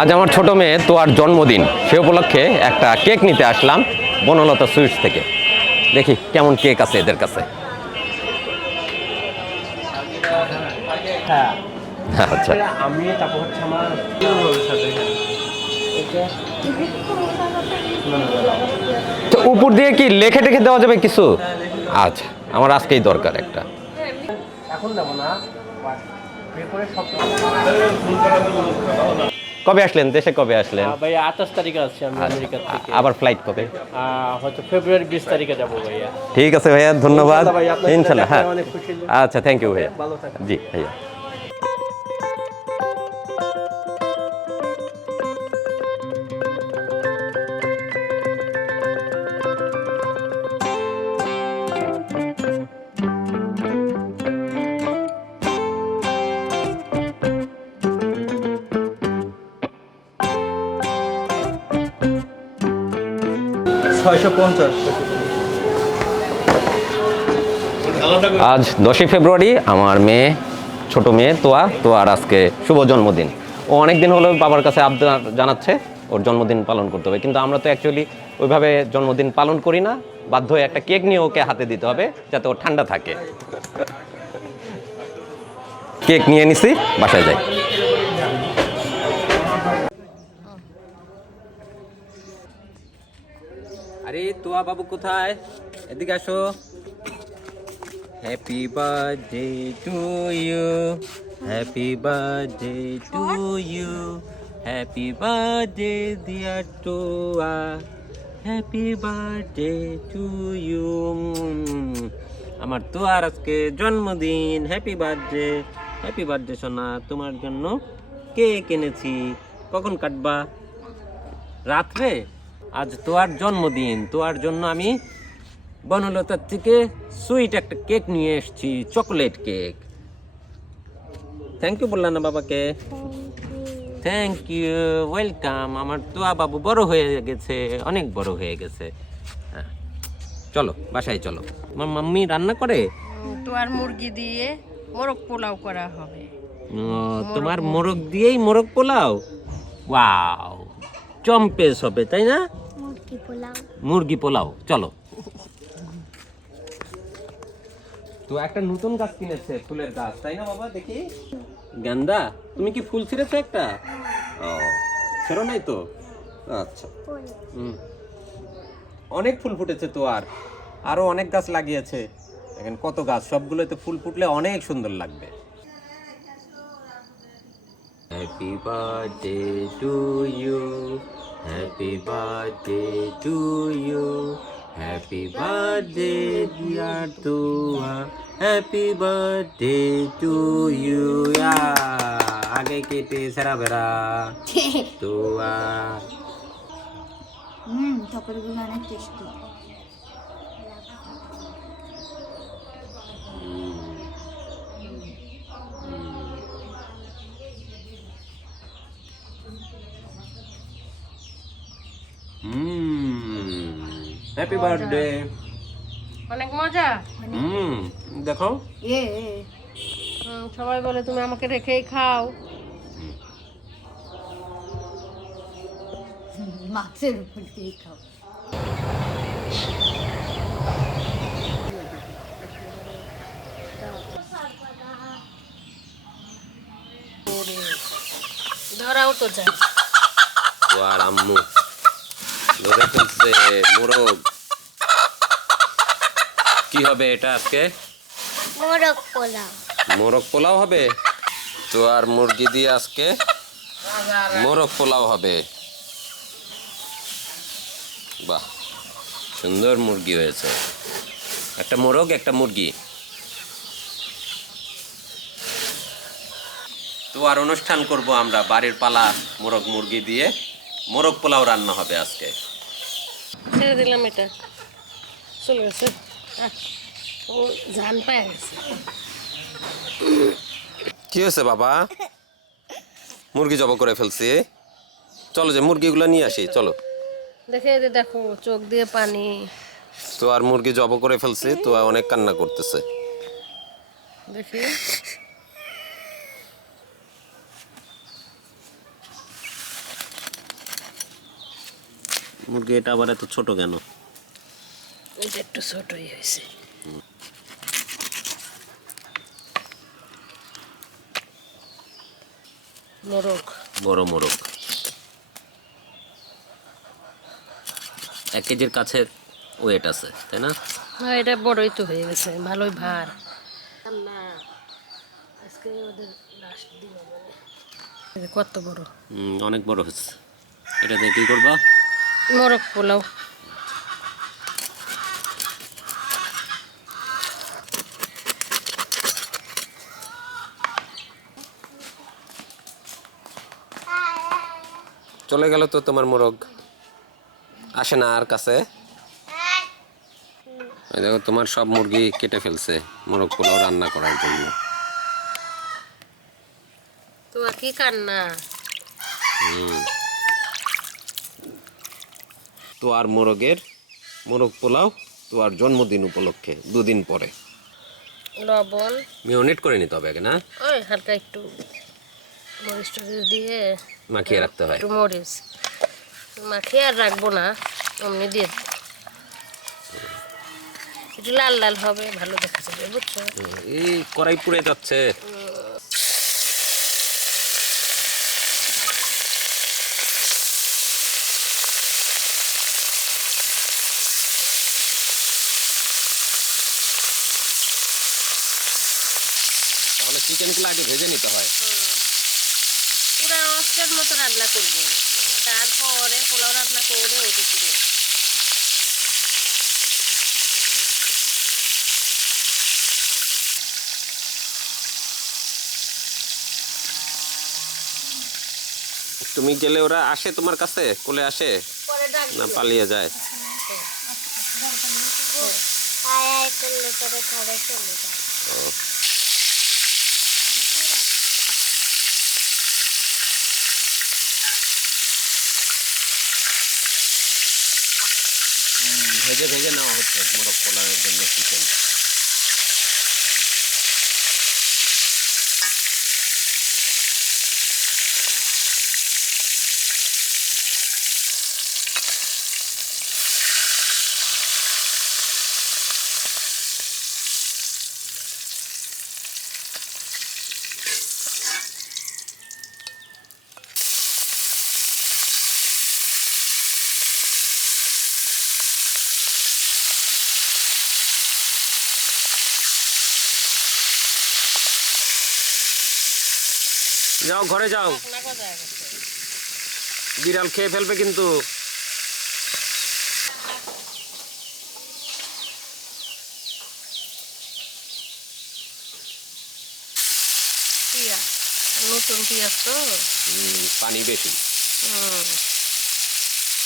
আজ আমার ছোট মেয়ে তোয়ার জন্মদিন। সে উপলক্ষে একটা কেক নিতে আসলাম বনলতা সুইটস থেকে। দেখি কেমন কেক আছে এদের কাছে। হ্যাঁ। আচ্ছা। আমি তারপর হচ্ছে আমার তো উপর দিয়ে কি লেখে টেখে দেওয়া যাবে কিছু? আচ্ছা আমার আজকেই দরকার একটা। এখন দেবো না কবে আসলেন? দেশে কবে আসলেন? ভাই আঠাশ তারিখে আসছি আমি আমেরিকা থেকে। আবার ফ্লাইট কবে? হয়তো ফেব্রুয়ারি বিশ তারিখে যাব ভাইয়া। ঠিক আছে ভাইয়া ধন্যবাদ। ইনশাল্লাহ হ্যাঁ। আচ্ছা থ্যাংক ইউ ভাইয়া। জি ভাইয়া। আজ দশই ফেব্রুয়ারি, আমার মেয়ে, ছোট মেয়ে তোয়া, তোয়ার আজকে শুভ জন্মদিন। ও অনেক দিন হলো বাবার কাছে আবদার জানাচ্ছে, ওর জন্মদিন পালন করতে হবে। কিন্তু আমরা তো অ্যাকচুয়ালি ওইভাবে জন্মদিন পালন করি না, বাধ্য হয়ে একটা কেক নিয়ে ওকে হাতে দিতে হবে, যাতে ও ঠান্ডা থাকে। কেক নিয়ে নিছি, বাসায় যাই। আরে তোয়া বাবু কোথায়? এদিকে আসো। Happy birthday to you happy birthday to you happy birthday dear Toya happy birthday to you আমার তো আর আজকে জন্মদিন। হ্যাপি বার্থডে হ্যাপি বার্থডে সোনা, তোমার জন্য কেক এনেছি। কখন কাটবা? রাত্রে? আজ তোয়ার জন্মদিন। তোয়ার জন্য আমি বনলতার থেকে সুইট একটা কেক নিয়ে এসেছি চকলেট কেক। থ্যাংক ইউ বললাম না বাবাকে। থ্যাংক ইউ ওয়েলকাম আমার তোয়া বাবু বড় হয়ে গেছে অনেক বড় হয়ে গেছে। হ্যাঁ। চলো বাসায় চলো। আমার মাম্মি রান্না করে? তো আর মুরগি দিয়ে মোরগ পোলাও করা হবে। তোমার মোরগ। দিয়েই মোরগ পোলাও? ওয়াও চম্পেস হবে তাই না? মুরগি পোলাও। চলো। তো একটা নতুন গাছ কিনেছে ফুলের গাছ তাই না বাবা? দেখি। গেন্দা তুমি কি ফুল ছিঁড়েছো একটা? ও ছেড়ো নাই তো? আচ্ছা। হুম। অনেক ফুল ফুটেছে তো আর। আরও অনেক গাছ লাগিয়েছে। এখন কত গাছ সবগুলোতে ফুল ফুটলে অনেক সুন্দর লাগবে। Happy birthday to you happy birthday to you happy birthday dear Toya happy birthday to you আগে কেটে সেরা বেড়া তোয়া হুম তরকারিগুলো অনেক টেস্টি হ্যাপি বার্থডে অনেক মজা। হুম দেখো এ হুম, সবাই বলে তুমি আমাকে রেখেই খাও। মাছের উপর দিয়ে খাও। ধরাও তো যায় আর আম্মু। ধরে ফেলছে মোরগ কি হবে এটা আজকে? মোরগ পোলাও। মোরগ পোলাও হবে? তো আর মুরগি দিয়ে আজকে মোরগ পোলাও হবে। বাহ সুন্দর মুরগি হয়েছে। একটা মোরগ একটা মুরগি। তো আর অনুষ্ঠান করব আমরা বাড়ির পালা মোরগ মুরগি দিয়ে। মোরগ পোলাও রান্না হবে আজকে। ছেড়ে দিলাম এটা। চলে গেছে। ও জান পায় গেছে। কি হয়েছে বাবা? মুরগি জব করে ফেলছি। চলো যে মুরগিগুলো নিয়ে আসি চলো। দেখে দেখো চোখ দিয়ে পানি। তো আর মুরগি জব করে ফেলছি তো অনেক কান্না করতেছে। দেখি। মুরগি এটা আবার এত ছোট কেন? এটা একটু ছোটই হয়েছে। মোরগ। বড় মোরগ। এক কেজির কাছে ওয়েট আছে তাই না? হ্যাঁ এটা বড়ই তো হয়ে গেছে ভালোই ভার। না আজকে ওদের লাস্ট দিন কত বড়? হুম, অনেক বড় হচ্ছে এটা দিয়ে কি করবা? মোরগ পোলাও। চলে গেল তো তোমার মোরগ। আসে না আর কাছে। দেখো তোমার সব মুরগি কেটে ফেলছে মোরগ পোলাও রান্না করার জন্য। তো আর কি কান্না? হুম। তো আর মোরগের মোরগ পোলাও তো আর জন্মদিন উপলক্ষে দুদিন পরে। লবণ। মিওনেট করে নিতে হবে না? ওই হালকা একটু মরিচ টরিচ দিয়ে মাখিয়ে রাখতে হয়। একটু মরিচ। মাখিয়ে আর রাখব না অমনি দিয়ে। একটু লাল লাল হবে ভালো দেখা যাবে বুঝছ? এই কড়াই পুড়ে যাচ্ছে। তাহলে আগে ভেজে নিতে হয়। পুরো অস্টের মতো রান্না করব। তারপরে পোলাও রান্না করে ওইটা তুমি গেলে ওরা আসে তোমার কাছে? কোলে আসে? না পালিয়ে যায়? আয় আয় করলে পরে ঘরে চলে যায়। ভেজে ভেজে নেওয়া হচ্ছে মোরগ পোলাওয়ের জন্য চিকেন যাও ঘরে যাও। বিড়াল খেয়ে ফেলবে কিন্তু। নতুন পেঁয়াজ তো। পানি বেশি।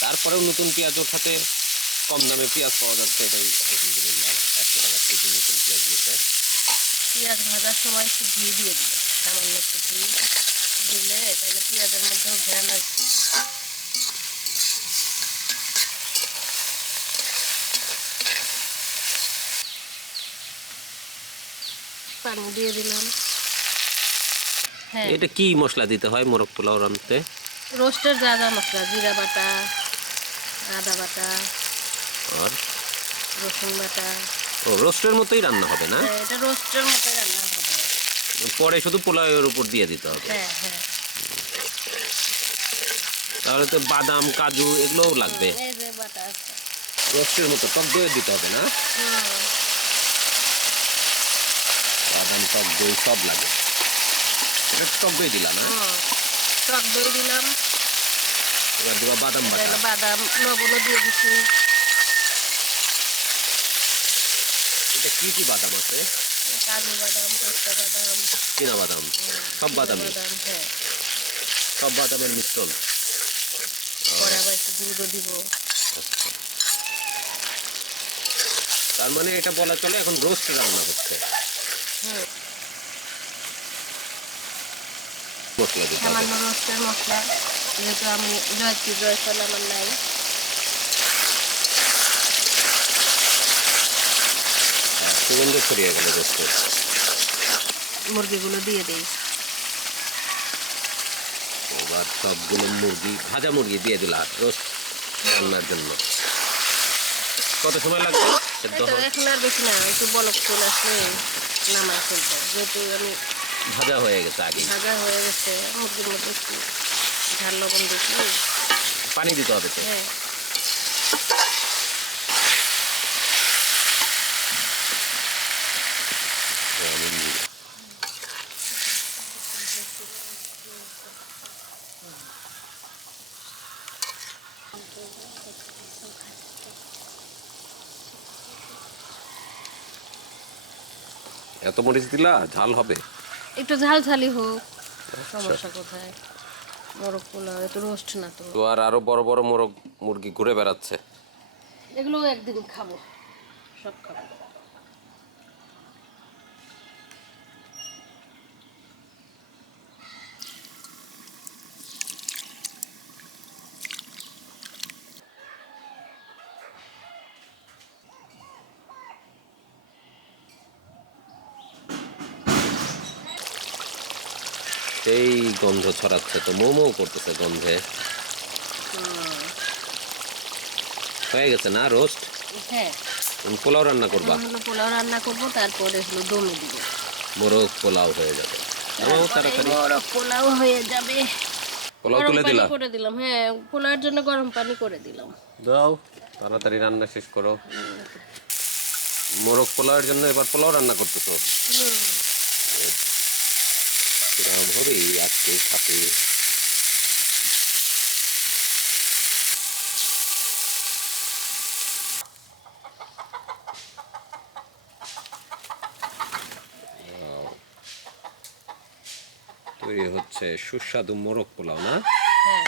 তারপরেও নতুন পেঁয়াজ ওঠাতে কম দামে পেঁয়াজ পাওয়া যাচ্ছে এটাই আলহামদুলিল্লাহ। একশো টাকা কেজি নতুন পেঁয়াজ নিতে পেঁয়াজ ভাজার সময় একটু ঘি দিয়ে দিবে। সামান্য একটু ঘি দিলে তাহলে পেঁয়াজের মধ্যেও আসবে। পানি দিয়ে দিলাম। হ্যাঁ। এটা কি মশলা দিতে হয় মোরগ পোলাও রাঁধতে রোস্টের যা যা মশলা জিরা বাটা আদা বাটা আর? রসুন বাটা। ও রোস্টের মতোই রান্না হবে না? হ্যাঁ, এটা রোস্টের মতো রান্না হবে পরে শুধু পোলাওয়ের উপর দিয়ে দিতে হবে। হ্যাঁ হ্যাঁ। তাহলে তো বাদাম কাজু এগুলোও লাগবে। রোস্টের মতো টক দই দিতে হবে না? বাদাম টক দই সব লাগে। এটা টক দই দিলাম না টক দই দিলাম। এবার দেবা বাদাম বাদাম লবণও দিয়ে দিছি এটা কি কি বাদাম আছে? কাজু বাদাম পেস্তা বাদাম। চীনা বাদাম সব বাদাম হ্যাঁ। সব বাদামের মিশ্রণ? পরে আবার একটু দুধও দিব। তার মানে এটা বলা চলে এখন রোস্ট রান্না হচ্ছে? মশলা সামান্য রোস্টের মশলা যেহেতু আমি জয়ত্রী জয়ফল আমার নাই। সুগন্ধ ছড়িয়ে গেল রোস্টের মুরগিগুলো দিয়ে দিই। এবার সবগুলো মুরগি ভাজা মুরগি দিয়ে দিলা রোস্ট রান্নার জন্য। কত সময় লাগবে? এখন আর বেশি না একটু বলক চলে আসলে নামাই ফেলতে। যেহেতু আমি ভাজা হয়ে গেছে আগে ভাজা হয়ে গেছে মুরগির মধ্যে একটু ঝাল লবণ দেখলে পানি দিতে হবে তো? হ্যাঁ হ্যাঁ, নুন দিবে। এত মরিচ দিলা ঝাল হবে। একটু ঝাল ঝালি হোক। সমস্যা কোথায়? মোরগ পোলাও এত রোস্ট না তো। তো আর আরও বড় বড় মোরগ মুরগি ঘুরে বেড়াচ্ছে। এগুলো একদিন খাব। সব খাব। সেই গন্ধ ছড়াচ্ছে তো মোমো করতেছে গন্ধে। হয়ে গেছে না রোস্ট হ্যাঁ। পোলাও রান্না করবা? পোলাও রান্না করব তারপরে হলো দমে দিব। মোরগ পোলাও হয়ে যাবে। তাড়াতাড়ি। মোরগ পোলাও হয়ে যাবে। পোলাও তুলে পানি দিলা? করে দিলাম হ্যাঁ পোলাওর জন্য গরম পানি করে দিলাম। দাও তাড়াতাড়ি রান্না শেষ করো। মোরগ পোলাওয়ের জন্য এবার পোলাও রান্না করতেছো? কীরকম হবে আজকে খাতে তৈরি হচ্ছে সুস্বাদু মোরগ পোলাও না? হ্যাঁ।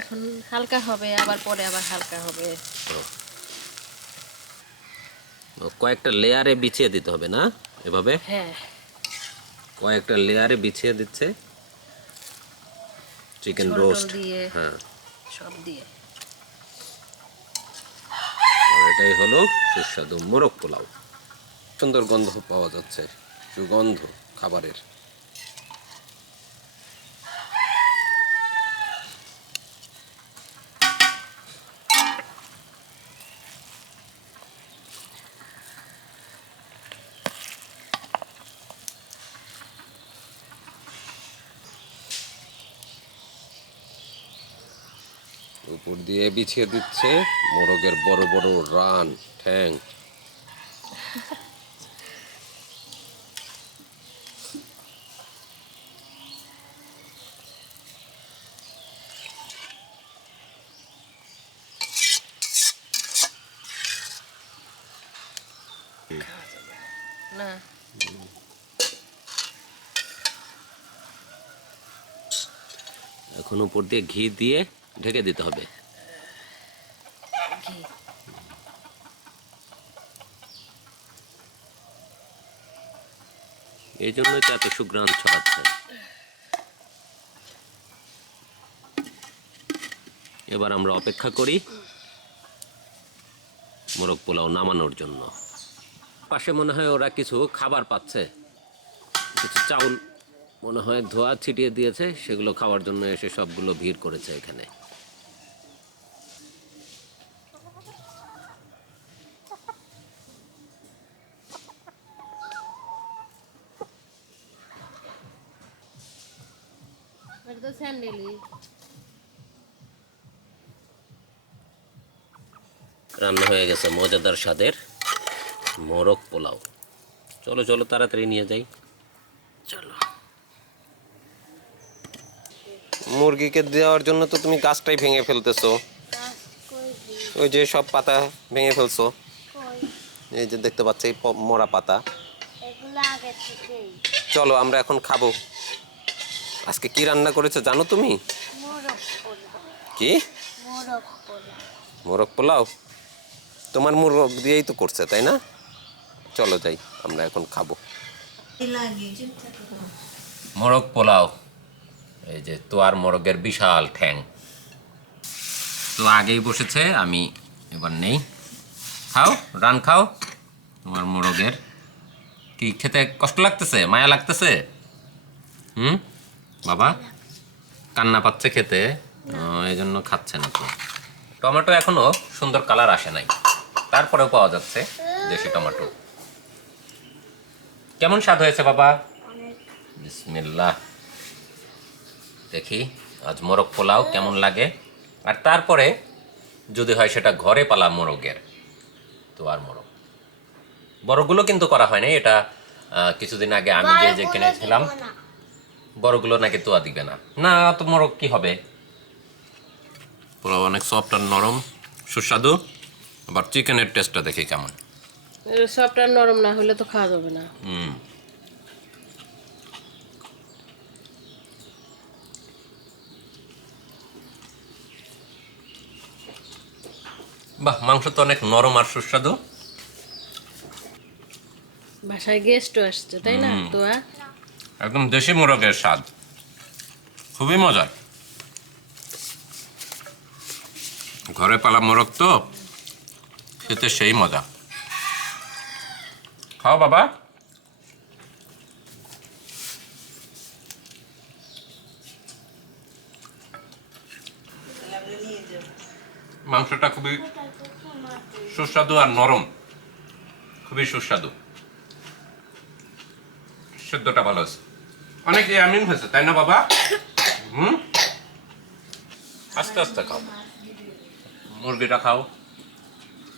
এখন হালকা হবে আবার পরে আবার হালকা হবে। কয়েকটা লেয়ারে বিছিয়ে দিতে হবে না? এভাবে? হ্যাঁ। কয়েকটা লেয়ারে বিছিয়ে দিচ্ছে। চিকেন রোস্ট হ্যাঁ। সব দিয়ে। এটাই হলো সুস্বাদু মোরগ পোলাও। সুন্দর গন্ধ পাওয়া যাচ্ছে সুগন্ধ খাবারের। উপর দিয়ে বিছিয়ে দিচ্ছে মোরগের বড় বড় রান ঠ্যাং। না। এখন উপর দিয়ে ঘি দিয়ে ঢেকে দিতে হবে। এই জন্যই তো এত সুগ্রাণ ছড়াচ্ছে। এবার আমরা অপেক্ষা করি মোরগ পোলাও নামানোর জন্য। পাশে মনে হয় ওরা কিছু খাবার পাচ্ছে। কিছু চাউল মনে হয় ধোয়া ছিটিয়ে দিয়েছে, সেগুলো খাওয়ার জন্য এসে সবগুলো ভিড় করেছে এখানে এটা তো রান্না হয়ে গেছে মজাদার স্বাদের মোরগ পোলাও। চলো চলো তাড়াতাড়ি নিয়ে যাই। চলো। মুরগিকে দেওয়ার জন্য তো তুমি গাছটাই ভেঙে ফেলতেছো। ওই যে সব পাতা ভেঙে ফেলছো। এই যে দেখতে পাচ্ছি মরা পাতা। এগুলো আগে থেকেই। চলো আমরা এখন খাব। আজকে কি রান্না করেছ জানো তুমি? কি? মোরগ পোলাও। তোমার মোরগ দিয়েই তো করছে, তাই না? চলো যাই, আমরা এখন খাব। মোরগ পোলাও। এই যে তোয়ার মোরগের বিশাল ঠ্যাং। তো আগেই বসেছে, আমি এবার নেই। খাও, রান খাও। তোমার মোরগের। কি খেতে কষ্ট লাগতেছে? মায়া লাগতেছে? হুম? বাবা কান্না পাচ্ছে খেতে। এই জন্য খাচ্ছে না তো টমেটো এখনও সুন্দর কালার আসে নাই। তারপরেও পাওয়া যাচ্ছে দেশি টমেটো। কেমন স্বাদ হয়েছে বাবা? বিসমিল্লাহ। দেখি আজ মোরগ পোলাও কেমন লাগে? আর তারপরে যদি হয় সেটা ঘরে পালা মোরগের। তো আর মোরগ। বড়গুলো কিন্তু করা হয়নি এটা কিছুদিন আগে আমি যে যে কিনেছিলাম বড়গুলো নাকি তোয়া দিবে না। না তো মোরগ কি হবে? পোলাও অনেক সফট আর নরম। সুস্বাদু। আবার চিকেনের টেস্টটা দেখি কেমন। সবটা নরম না হলে তো খাওয়া যাবে না। হুম। বাহ মাংস তো অনেক নরম আর সুস্বাদু। বাসায় গেস্টও আসছে তাই না? তো আর একদম দেশি মোরগের স্বাদ। খুবই মজার। ঘরে পালা মোরগ তো, খেতে সেই মজা। খাও বাবা। মাংসটা খুবই সুস্বাদু আর নরম। খুবই সুস্বাদু। সেদ্ধটা ভালো আছে অনেক ইয়ামিন হয়েছে তাই না বাবা? হুম? আস্তে আস্তে খাও। মুরগিটা খাও।